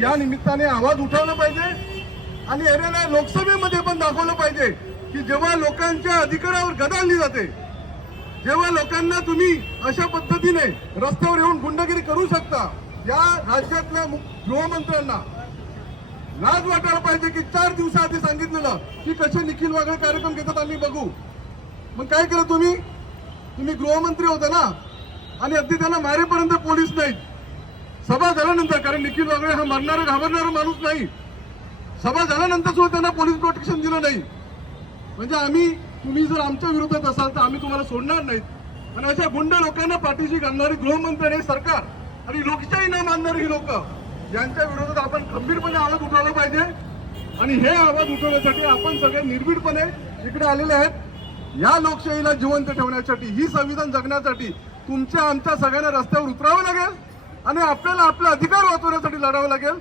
या निमित्ताने आवाज उठवला पाहिजे आणि येणाऱ्या लोकसभेमध्ये पण दाखवलं पाहिजे की जेव्हा लोकांच्या अधिकारावर गदा आणली जाते, जेव्हा लोकांना तुम्ही अशा पद्धतीने रस्त्यावर येऊन गुंडगिरी करू शकता, या राज्यातल्या गृहमंत्र्यांना लाज वाटायला पाहिजे की 4 दिवसाआधी सांगितलेलं की कसे निखिल वागळे कार्यक्रम घेतात आम्ही बघू. मग काय केलं तुम्ही? तुम्ही गृहमंत्री होता ना, आणि अगदी त्यांना मारेपर्यंत पोलीस नाहीत. सभा झाल्यानंतर, कारण निखिल वागळे हा मरणारा घाबरणारा माणूस नाही, सभा झाल्यानंतर सुद्धा त्यांना पोलीस प्रोटेक्शन दिलं नाही. म्हणजे आम्ही, तुम्ही जर आमच्या विरोधात असाल तर आम्ही तुम्हाला सोडणार नाहीत. आणि अशा गुंड लोकांना पाठीशी घालणारी गृहमंत्री आणि सरकार आणि लोकशाही न मानणारी ही लोक, यांच्या विरोधात आपण खंबीरपणे आवाज उठवला पाहिजे. आणि हे आवाज उठवण्यासाठी आपण सगळे निर्भीडपणे इकडे आलेले आहेत. या लोकशाहीला जिवंत ठेवण्यासाठी, ही संविधान जगण्यासाठी तुमच्या आमच्या सगळ्यांना रस्त्यावर उतरावं लागेल आणि आपल्याला आपले अधिकार वाचवण्यासाठी लढावं लागेल.